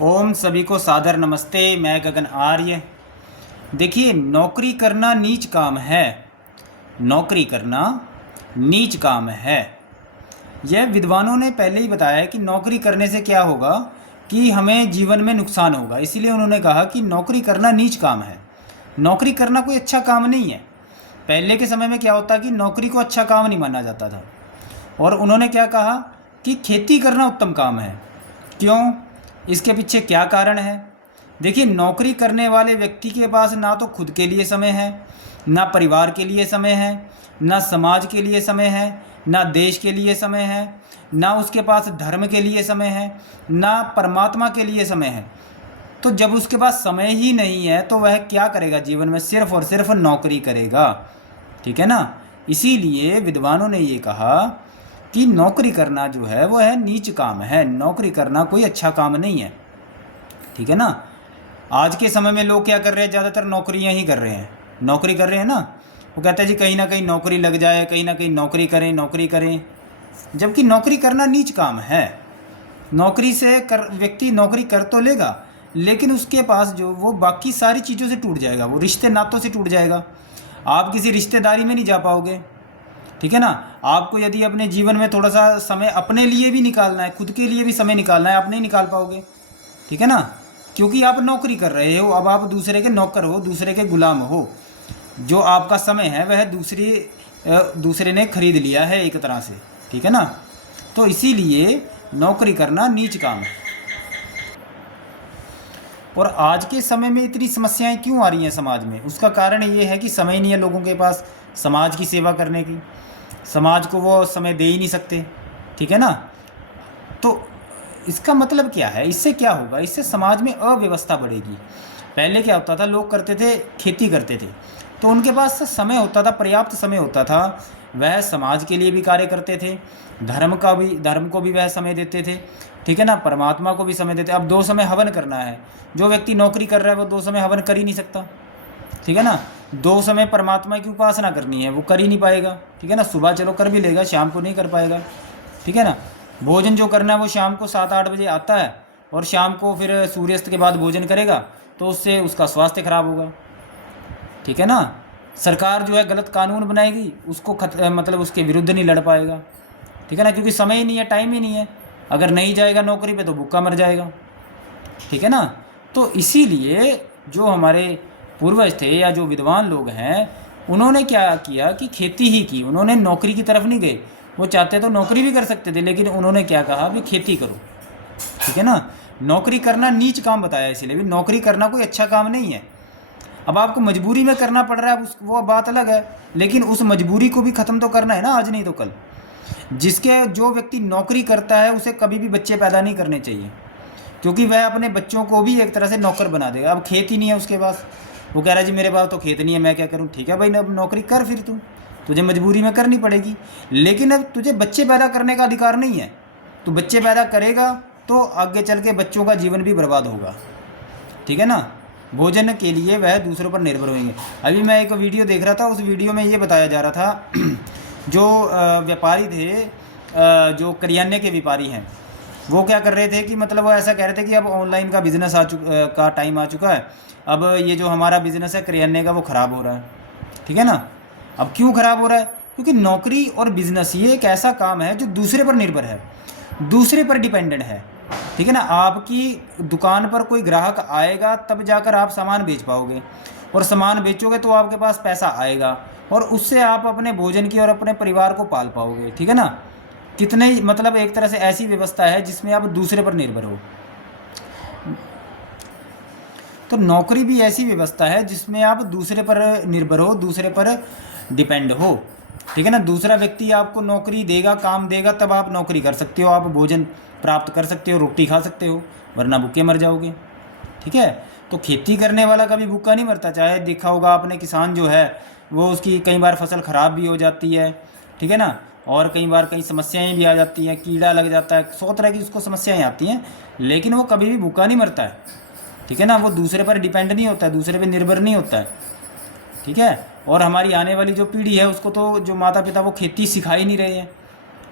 ओम सभी को सादर नमस्ते। मैं गगन आर्य। देखिए, नौकरी करना नीच काम है। नौकरी करना नीच काम है। यह विद्वानों ने पहले ही बताया है कि नौकरी करने से क्या होगा कि हमें जीवन में नुकसान होगा। इसीलिए उन्होंने कहा कि नौकरी करना नीच काम है। नौकरी करना कोई अच्छा काम नहीं है। पहले के समय में क्या होता कि नौकरी को अच्छा काम नहीं माना जाता था। और उन्होंने क्या कहा कि खेती करना उत्तम काम है। क्यों? इसके पीछे क्या कारण है? देखिए, नौकरी करने वाले व्यक्ति के पास ना तो खुद के लिए समय है, ना परिवार के लिए समय है, ना समाज के लिए समय है, ना देश के लिए समय है, ना उसके पास धर्म के लिए समय है, ना परमात्मा के लिए समय है। तो जब उसके पास समय ही नहीं है तो वह क्या करेगा जीवन में? सिर्फ और सिर्फ नौकरी करेगा। ठीक है ना? इसीलिए विद्वानों ने ये कहा कि नौकरी करना जो है वो है नीच काम है। नौकरी करना कोई अच्छा काम नहीं है। ठीक है ना? आज के समय में लोग क्या कर रहे हैं? ज़्यादातर नौकरियां ही कर रहे हैं। नौकरी कर रहे हैं ना। वो कहते हैं जी कहीं ना कहीं नौकरी लग जाए, कहीं ना कहीं नौकरी करें, नौकरी करें। जबकि नौकरी करना नीच काम है। नौकरी से व्यक्ति नौकरी कर तो लेगा, लेकिन उसके पास जो वो बाकी सारी चीज़ों से टूट जाएगा, वो रिश्ते नातों से टूट जाएगा। आप किसी रिश्तेदारी में नहीं जा पाओगे। ठीक है ना? आपको यदि अपने जीवन में थोड़ा सा समय अपने लिए भी निकालना है, खुद के लिए भी समय निकालना है, आप नहीं निकाल पाओगे। ठीक है ना? क्योंकि आप नौकरी कर रहे हो। अब आप दूसरे के नौकर हो, दूसरे के गुलाम हो। जो आपका समय है वह दूसरे ने खरीद लिया है एक तरह से। ठीक है ना? तो इसीलिए नौकरी करना नीच काम है। और आज के समय में इतनी समस्याएं क्यों आ रही हैं समाज में? उसका कारण ये है कि समय नहीं है लोगों के पास समाज की सेवा करने की। समाज को वो समय दे ही नहीं सकते। ठीक है ना? तो इसका मतलब क्या है? इससे क्या होगा? इससे समाज में अव्यवस्था बढ़ेगी। पहले क्या होता था? लोग करते थे, खेती करते थे, तो उनके पास समय होता था, पर्याप्त समय होता था। वह समाज के लिए भी कार्य करते थे, धर्म को भी वह समय देते थे। ठीक है ना? परमात्मा को भी समय देते। अब 2 समय हवन करना है, जो व्यक्ति नौकरी कर रहा है वो 2 समय हवन कर ही नहीं सकता। ठीक है ना? 2 समय परमात्मा की उपासना करनी है, वो कर ही नहीं पाएगा। ठीक है ना? सुबह चलो कर भी लेगा, शाम को नहीं कर पाएगा। ठीक है ना? भोजन जो करना है वो शाम को 7-8 बजे आता है, और शाम को फिर सूर्यास्त के बाद भोजन करेगा, तो उससे उसका स्वास्थ्य खराब होगा। ठीक है ना? सरकार जो है गलत कानून बनाएगी, उसको मतलब उसके विरुद्ध नहीं लड़ पाएगा। ठीक है ना? क्योंकि समय ही नहीं है, टाइम ही नहीं है। अगर नहीं जाएगा नौकरी पे तो भूखा मर जाएगा। ठीक है ना? तो इसीलिए जो हमारे पूर्वज थे या जो विद्वान लोग हैं, उन्होंने क्या किया कि खेती ही की। उन्होंने नौकरी की तरफ नहीं गए। वो चाहते तो नौकरी भी कर सकते थे, लेकिन उन्होंने क्या कहा भी खेती करो। ठीक है ना? नौकरी करना नीच काम बताया, इसीलिए भी नौकरी करना कोई अच्छा काम नहीं है। अब आपको मजबूरी में करना पड़ रहा है, वो बात अलग है, लेकिन उस मजबूरी को भी ख़त्म तो करना है ना, आज नहीं तो कल। जो व्यक्ति नौकरी करता है उसे कभी भी बच्चे पैदा नहीं करने चाहिए, क्योंकि वह अपने बच्चों को भी एक तरह से नौकर बना देगा। अब खेत ही नहीं है उसके पास, वो कह रहा है जी मेरे पास तो खेत नहीं है, मैं क्या करूँ? ठीक है भाई, अब नौकरी कर, फिर तुझे मजबूरी में करनी पड़ेगी। लेकिन अब तुझे बच्चे पैदा करने का अधिकार नहीं है। तू बच्चे पैदा करेगा तो आगे चल के बच्चों का जीवन भी बर्बाद होगा। ठीक है ना? भोजन के लिए वह दूसरों पर निर्भर होंगे। अभी मैं एक वीडियो देख रहा था, उस वीडियो में ये बताया जा रहा था जो व्यापारी थे, जो करियाने के व्यापारी हैं, वो क्या कर रहे थे कि मतलब वो ऐसा कह रहे थे कि अब ऑनलाइन का बिज़नेस का टाइम आ चुका है। अब ये जो हमारा बिज़नेस है करियाने का, वो ख़राब हो रहा है। ठीक है ना? अब क्यों ख़राब हो रहा है? क्योंकि नौकरी और बिज़नेस ये एक ऐसा काम है जो दूसरे पर निर्भर है, दूसरे पर डिपेंडेंट है। ठीक है ना? आपकी दुकान पर कोई ग्राहक आएगा तब जाकर आप सामान बेच पाओगे, और सामान बेचोगे तो आपके पास पैसा आएगा, और उससे आप अपने भोजन की और अपने परिवार को पाल पाओगे। ठीक है ना? कितने मतलब एक तरह से ऐसी व्यवस्था है जिसमें आप दूसरे पर निर्भर हो। तो नौकरी भी ऐसी व्यवस्था है जिसमें आप दूसरे पर निर्भर हो, दूसरे पर डिपेंड हो। ठीक है ना? दूसरा व्यक्ति आपको नौकरी देगा, काम देगा, तब आप नौकरी कर सकते हो, आप भोजन प्राप्त कर सकते हो, रोटी खा सकते हो, वरना भूखे मर जाओगे। ठीक है? तो खेती करने वाला कभी भूखा नहीं मरता। चाहे देखा होगा आपने, किसान जो है वो उसकी कई बार फसल ख़राब भी हो जाती है। ठीक है ना? और कई बार कई समस्याएं भी आ जाती हैं, कीड़ा लग जाता है, 100 तरह की उसको समस्याएं आती हैं, लेकिन वो कभी भी भूखा नहीं मरता है। ठीक है ना? वो दूसरे पर डिपेंड नहीं होता है, दूसरे पर निर्भर नहीं होता है। ठीक है? और हमारी आने वाली जो पीढ़ी है उसको तो जो माता पिता वो खेती सिखा ही नहीं रहे हैं।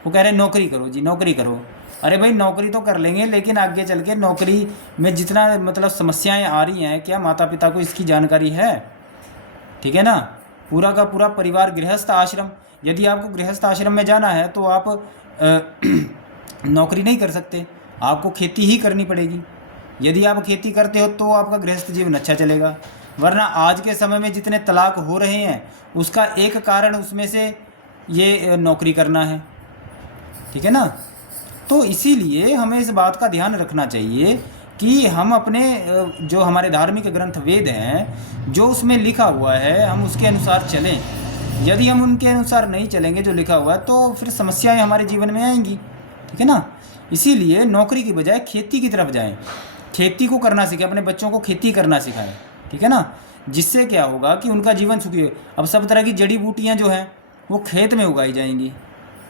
वो कह रहे हैं नौकरी करो जी, नौकरी करो। अरे भाई नौकरी तो कर लेंगे, लेकिन आगे चल के नौकरी में जितना मतलब समस्याएं आ रही हैं, क्या माता पिता को इसकी जानकारी है? ठीक है ना। पूरा का पूरा परिवार गृहस्थ आश्रम, यदि आपको गृहस्थ आश्रम में जाना है तो आप नौकरी नहीं कर सकते, आपको खेती ही करनी पड़ेगी। यदि आप खेती करते हो तो आपका गृहस्थ जीवन अच्छा चलेगा, वरना आज के समय में जितने तलाक हो रहे हैं उसका एक कारण उसमें से ये नौकरी करना है। ठीक है ना। तो इसीलिए हमें इस बात का ध्यान रखना चाहिए कि हम अपने जो हमारे धार्मिक ग्रंथ वेद हैं, जो उसमें लिखा हुआ है हम उसके अनुसार चलें। यदि हम उनके अनुसार नहीं चलेंगे जो लिखा हुआ है तो फिर समस्याएं हमारे जीवन में आएंगी। ठीक है ना। इसीलिए नौकरी की बजाय खेती की तरफ जाएं, खेती को करना सीखें, अपने बच्चों को खेती करना सिखाएं। ठीक है ना। जिससे क्या होगा कि उनका जीवन सुखी हो। अब सब तरह की जड़ी बूटियाँ जो हैं वो खेत में उगाई जाएंगी।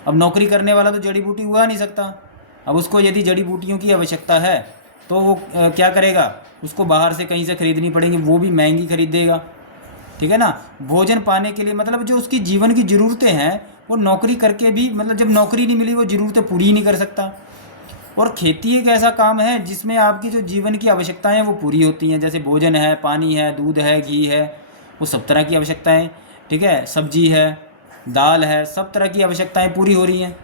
अब नौकरी करने वाला तो जड़ी बूटी उगा नहीं सकता। अब उसको यदि जड़ी बूटियों की आवश्यकता है तो वो क्या करेगा, उसको बाहर से कहीं से खरीदनी पड़ेंगी, वो भी महंगी खरीदेगा। ठीक है ना। भोजन पाने के लिए मतलब जो उसकी जीवन की ज़रूरतें हैं वो नौकरी करके भी, मतलब जब नौकरी नहीं मिली वो ज़रूरतें पूरी ही नहीं कर सकता। और खेती एक ऐसा काम है जिसमें आपकी जो जीवन की आवश्यकताएं वो पूरी होती हैं, जैसे भोजन है, पानी है, दूध है, घी है, वो सब तरह की आवश्यकताएं। ठीक है। सब्जी है, दाल है, सब तरह की आवश्यकताएं पूरी हो रही हैं।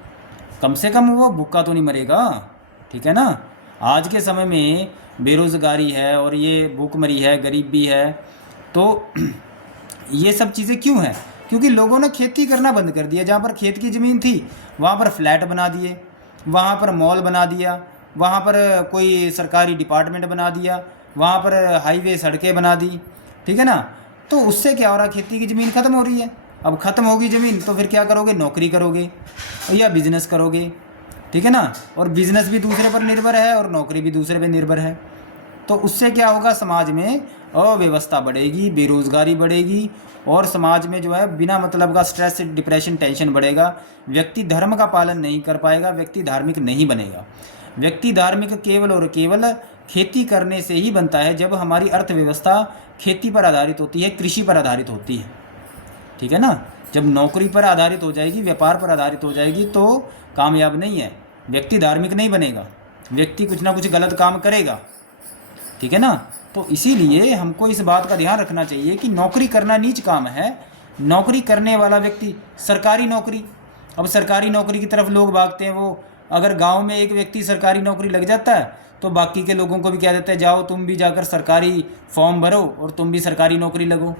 कम से कम वो भूखा तो नहीं मरेगा। ठीक है ना। आज के समय में बेरोज़गारी है और ये भूखमरी है, गरीबी है, तो ये सब चीज़ें क्यों हैं? क्योंकि लोगों ने खेती करना बंद कर दिया। जहाँ पर खेत की ज़मीन थी वहाँ पर फ्लैट बना दिए, वहाँ पर मॉल बना दिया, वहाँ पर कोई सरकारी डिपार्टमेंट बना दिया, वहाँ पर हाईवे सड़कें बना दी। ठीक है ना। तो उससे क्या हो रहा है, खेती की ज़मीन ख़त्म हो रही है। अब ख़त्म होगी ज़मीन तो फिर क्या करोगे, नौकरी करोगे या बिज़नेस करोगे। ठीक है ना। और बिज़नेस भी दूसरे पर निर्भर है और नौकरी भी दूसरे पर निर्भर है। तो उससे क्या होगा, समाज में अव्यवस्था बढ़ेगी, बेरोज़गारी बढ़ेगी और समाज में जो है बिना मतलब का स्ट्रेस, डिप्रेशन, टेंशन बढ़ेगा। व्यक्ति धर्म का पालन नहीं कर पाएगा, व्यक्ति धार्मिक नहीं बनेगा। व्यक्ति धार्मिक केवल और केवल खेती करने से ही बनता है, जब हमारी अर्थव्यवस्था खेती पर आधारित होती है, कृषि पर आधारित होती है। ठीक है ना। जब नौकरी पर आधारित हो जाएगी, व्यापार पर आधारित हो जाएगी तो कामयाब नहीं है, व्यक्ति धार्मिक नहीं बनेगा, व्यक्ति कुछ ना कुछ गलत काम करेगा। ठीक है ना। तो इसीलिए हमको इस बात का ध्यान रखना चाहिए कि नौकरी करना नीच काम है। नौकरी करने वाला व्यक्ति, सरकारी नौकरी, अब सरकारी नौकरी की तरफ लोग भागते हैं। वो अगर गांव में एक व्यक्ति सरकारी नौकरी लग जाता है तो बाकी के लोगों को भी कह देता है जाओ तुम भी जाकर सरकारी फॉर्म भरो और तुम भी सरकारी नौकरी लगो।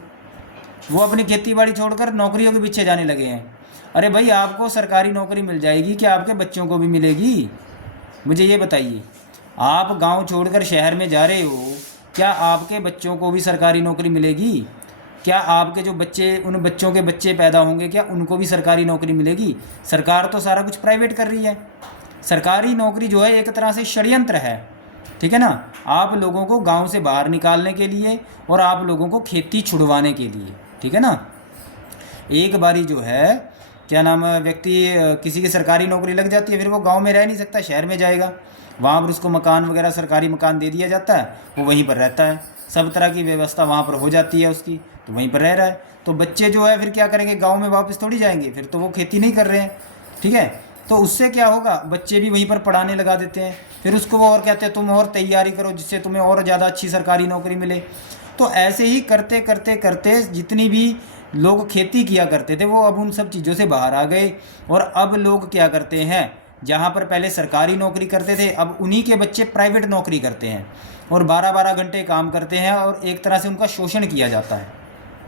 वो अपनी खेती बाड़ी छोड़कर नौकरियों के पीछे जाने लगे हैं। अरे भाई आपको सरकारी नौकरी मिल जाएगी, क्या आपके बच्चों को भी मिलेगी? मुझे ये बताइए, आप गांव छोड़कर शहर में जा रहे हो, क्या आपके बच्चों को भी सरकारी नौकरी मिलेगी? क्या आपके जो बच्चे, उन बच्चों के बच्चे पैदा होंगे, क्या उनको भी सरकारी नौकरी मिलेगी? सरकार तो सारा कुछ प्राइवेट कर रही है। सरकारी नौकरी जो है एक तरह से षड्यंत्र है। ठीक है ना। आप लोगों को गांव से बाहर निकालने के लिए और आप लोगों को खेती छुड़वाने के लिए। ठीक है ना। एक बारी जो है क्या नाम है, व्यक्ति किसी की सरकारी नौकरी लग जाती है, फिर वो गांव में रह नहीं सकता, शहर में जाएगा, वहाँ पर उसको मकान वगैरह सरकारी मकान दे दिया जाता है, वो वहीं पर रहता है, सब तरह की व्यवस्था वहाँ पर हो जाती है उसकी, तो वहीं पर रह रहा है। तो बच्चे जो है फिर क्या करेंगे, गाँव में वापस थोड़ी जाएंगे, फिर तो वो खेती नहीं कर रहे हैं। ठीक है। तो उससे क्या होगा, बच्चे भी वहीं पर पढ़ाने लगा देते हैं, फिर उसको वो और कहते हैं तुम और तैयारी करो जिससे तुम्हें और ज़्यादा अच्छी सरकारी नौकरी मिले। तो ऐसे ही करते करते करते जितनी भी लोग खेती किया करते थे वो अब उन सब चीज़ों से बाहर आ गए। और अब लोग क्या करते हैं, जहाँ पर पहले सरकारी नौकरी करते थे अब उन्हीं के बच्चे प्राइवेट नौकरी करते हैं और 12-12 घंटे काम करते हैं और एक तरह से उनका शोषण किया जाता है।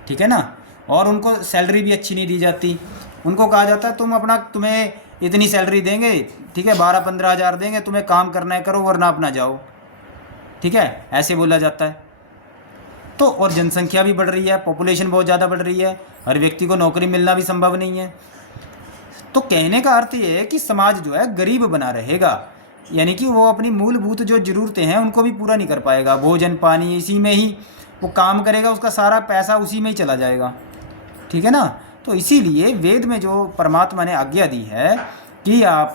ठीक है ना। और उनको सैलरी भी अच्छी नहीं दी जाती। उनको कहा जाता है तुम अपना, तुम्हें इतनी सैलरी देंगे, ठीक है, 12-15 हज़ार देंगे, तुम्हें काम करना है करो वरना अपना जाओ। ठीक है, ऐसे बोला जाता है। तो और जनसंख्या भी बढ़ रही है, पॉपुलेशन बहुत ज़्यादा बढ़ रही है, हर व्यक्ति को नौकरी मिलना भी संभव नहीं है। तो कहने का अर्थ ये है कि समाज जो है गरीब बना रहेगा, यानी कि वो अपनी मूलभूत जो ज़रूरतें हैं उनको भी पूरा नहीं कर पाएगा। भोजन पानी इसी में ही वो काम करेगा, उसका सारा पैसा उसी में ही चला जाएगा। ठीक है ना। तो इसीलिए वेद में जो परमात्मा ने आज्ञा दी है कि आप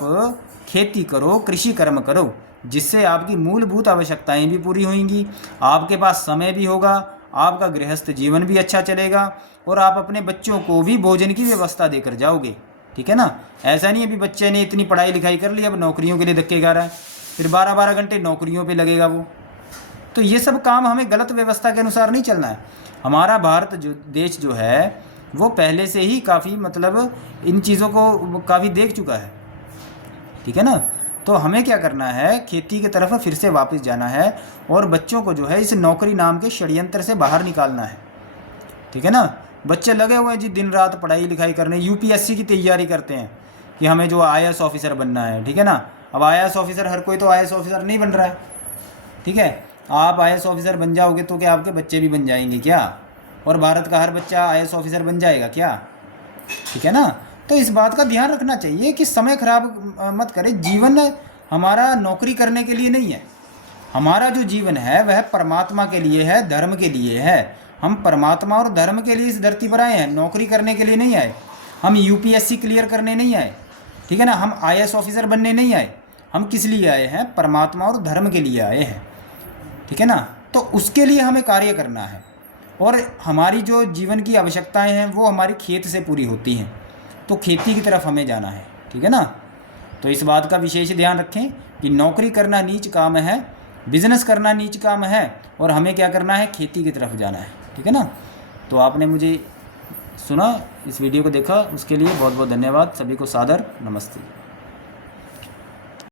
खेती करो, कृषि कर्म करो, जिससे आपकी मूलभूत आवश्यकताएं भी पूरी होंगी, आपके पास समय भी होगा, आपका गृहस्थ जीवन भी अच्छा चलेगा और आप अपने बच्चों को भी भोजन की व्यवस्था देकर जाओगे। ठीक है ना। ऐसा नहीं अभी बच्चे ने इतनी पढ़ाई लिखाई कर ली अब नौकरियों के लिए धक्के खा रहा है, फिर 12-12 घंटे नौकरियों पे लगेगा वो। तो ये सब काम हमें गलत व्यवस्था के अनुसार नहीं चलना है। हमारा भारत जो देश जो है वो पहले से ही काफ़ी मतलब इन चीज़ों को काफ़ी देख चुका है, ठीक है ना। तो हमें क्या करना है, खेती की तरफ फिर से वापस जाना है और बच्चों को जो है इस नौकरी नाम के षड्यंत्र से बाहर निकालना है, ठीक है ना। बच्चे लगे हुए हैं जी दिन रात पढ़ाई लिखाई करने, यूपीएससी की तैयारी करते हैं कि हमें जो आईएएस ऑफिसर बनना है, ठीक है ना। अब आईएएस ऑफिसर हर कोई तो आईएएस ऑफिसर नहीं बन रहा है, ठीक है। आप आईएएस ऑफिसर बन जाओगे तो क्या आपके बच्चे भी बन जाएंगे क्या, और भारत का हर बच्चा आईएएस ऑफिसर बन जाएगा क्या, ठीक है ना। तो इस बात का ध्यान रखना चाहिए कि समय खराब मत करें। जीवन हमारा नौकरी करने के लिए नहीं है, हमारा जो जीवन है वह परमात्मा के लिए है, धर्म के लिए है। हम परमात्मा और धर्म के लिए इस धरती पर आए हैं, नौकरी करने के लिए नहीं आए। हम यूपीएससी क्लियर करने नहीं आए, ठीक है ना। हम आईएएस ऑफिसर बनने नहीं आए। हम किस लिए आए हैं, परमात्मा और धर्म के लिए आए हैं, ठीक है ना। तो उसके लिए हमें कार्य करना है और हमारी जो जीवन की आवश्यकताएं हैं वो हमारी खेत से पूरी होती हैं, तो खेती की तरफ हमें जाना है, ठीक है ना। तो इस बात का विशेष ध्यान रखें कि नौकरी करना नीच काम है, बिजनेस करना नीच काम है और हमें क्या करना है, खेती की तरफ जाना है, ठीक है ना। तो आपने मुझे सुना, इस वीडियो को देखा, उसके लिए बहुत बहुत धन्यवाद। सभी को सादर नमस्ते।